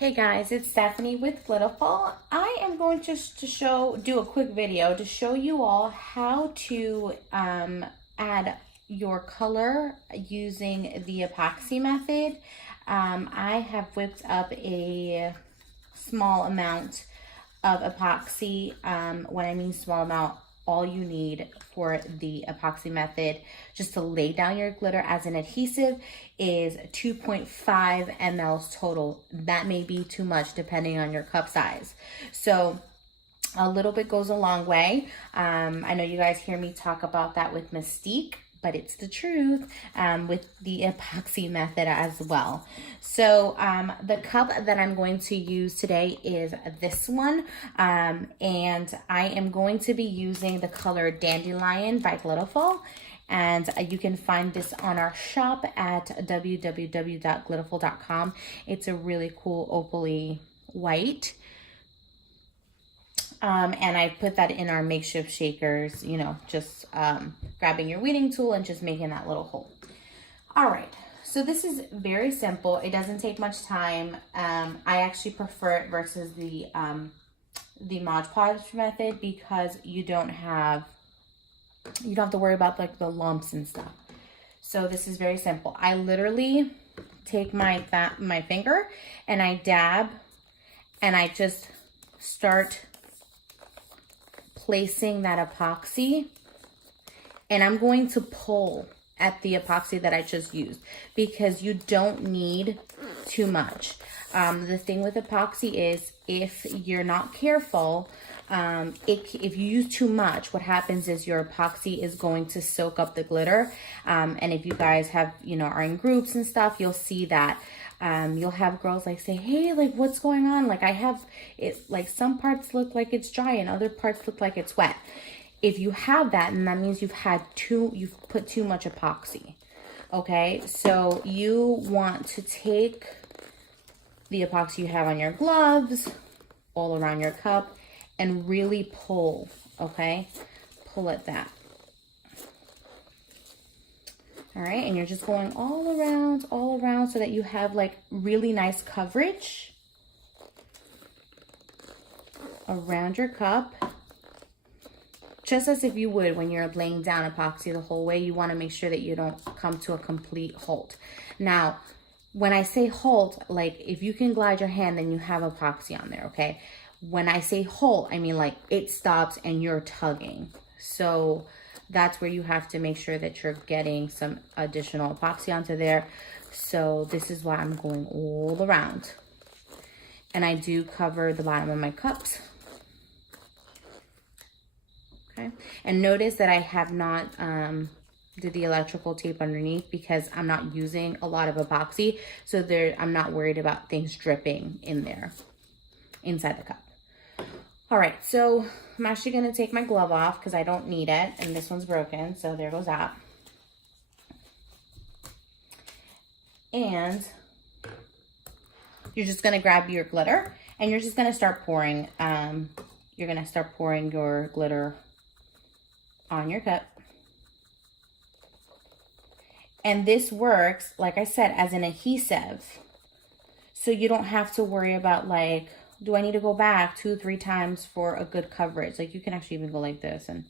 Hey guys, it's Stephanie with GLITTAFUL. I am going just to do a quick video to show you all how to add your color using the epoxy method. I have whipped up a small amount of epoxy. When I mean small amount, all you need for the epoxy method just to lay down your glitter as an adhesive is 2.5 mLs total. That may be too much depending on your cup size. So a little bit goes a long way. I know you guys hear me talk about that with Mystique, but it's the truth with the epoxy method as well. So the cup that I'm going to use today is this one. And I am going to be using the color Dandelion by GLITTAFUL. And you can find this on our shop at www.glittaful.com. It's a really cool opaly white. And I put that in our makeshift shakers, you know, just grabbing your weeding tool and just making that little hole. All right, so this is very simple. It doesn't take much time. I actually prefer it versus the Mod Podge method because you don't have to worry about like the lumps and stuff. So this is very simple. I literally take my finger and I dab and I just start placing that epoxy, and I'm going to pull at the epoxy that I just used because you don't need too much. The thing with epoxy is if you're not careful, if you use too much, what happens is your epoxy is going to soak up the glitter. And if you guys have, are in groups and stuff, you'll see that. You'll have girls like say, hey, like what's going on? Like I have it, like some parts look like it's dry and other parts look like it's wet. If you have that, and that means you've put too much epoxy. Okay, so you want to take the epoxy you have on your gloves, all around your cup, and really pull, okay? Pull at that. All right, and you're just going all around so that you have like really nice coverage around your cup. Just as if you would when you're laying down epoxy the whole way, you want to make sure that you don't come to a complete halt. Now, when I say halt, like if you can glide your hand, then you have epoxy on there, okay? When I say halt, I mean like it stops and you're tugging. So that's where you have to make sure that you're getting some additional epoxy onto there. So this is why I'm going all around. And I do cover the bottom of my cups. Okay. And notice that I have not did the electrical tape underneath because I'm not using a lot of epoxy. So I'm not worried about things dripping in there, inside the cup. All right, so I'm actually gonna take my glove off because I don't need it, and this one's broken, so there goes that. And you're just gonna grab your glitter, and you're just gonna start pouring. You're gonna start pouring your glitter on your cup. And this works, like I said, as an adhesive. So you don't have to worry about like, do I need to go back 2-3 times for a good coverage? Like you can actually even go like this, and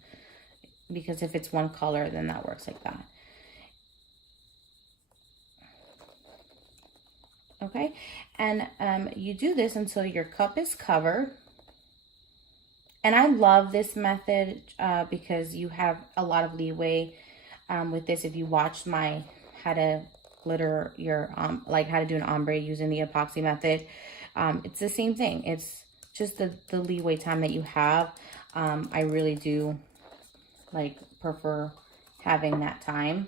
because if it's one color, then that works like that. Okay, and you do this until your cup is covered. And I love this method because you have a lot of leeway with this. If you watched my how to glitter your like how to do an ombre using the epoxy method, it's the same thing. It's just the leeway time that you have. I really do like prefer having that time.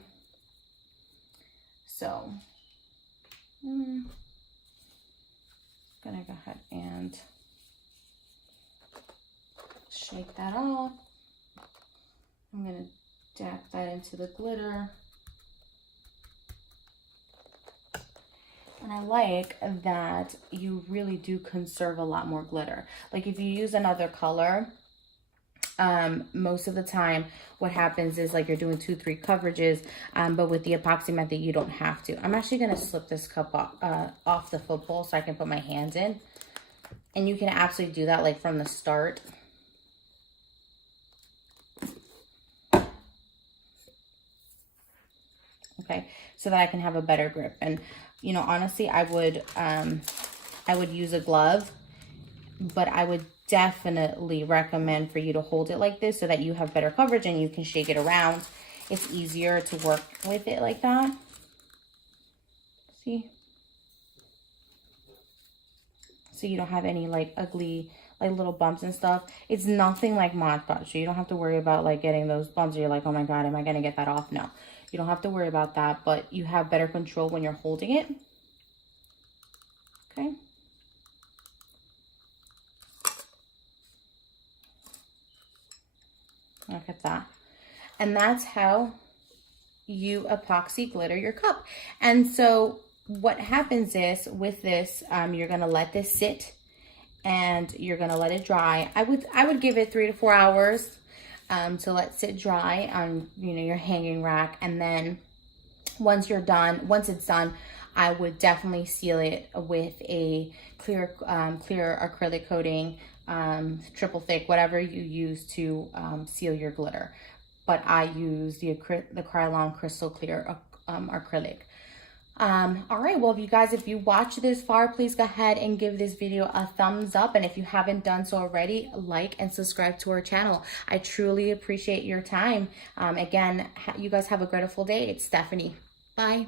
So I'm gonna go ahead and shake that off. I'm gonna dab that into the glitter. And I like that you really do conserve a lot more glitter. Like if you use another color, most of the time what happens is like you're doing 2-3 coverages, but with the epoxy method you don't have to. I'm actually going to slip this cup off the football so I can put my hands in, and you can absolutely do that like from the start. Okay, so that I can have a better grip. And you know, honestly, I would use a glove, but I would definitely recommend for you to hold it like this so that you have better coverage and you can shake it around. It's easier to work with it like that. See? So you don't have any like ugly like little bumps and stuff. It's nothing like Mod Podge, so you don't have to worry about like getting those bumps. You're like, oh my god, am I gonna get that off? No, you don't have to worry about that, but you have better control when you're holding it. Okay. Look at that. And that's how you epoxy glitter your cup. And so what happens is with this, you're gonna let this sit and you're gonna let it dry. I would give it 3 to 4 hours to let sit dry on, you know, your hanging rack. And then once it's done, I would definitely seal it with a clear acrylic coating, triple thick, whatever you use to seal your glitter. But I use the Krylon Crystal Clear acrylic. All right, well, if you watch this far, please go ahead and give this video a thumbs up. And if you haven't done so already, like and subscribe to our channel. I truly appreciate your time. Again, you guys have a grateful day. It's Stephanie. Bye.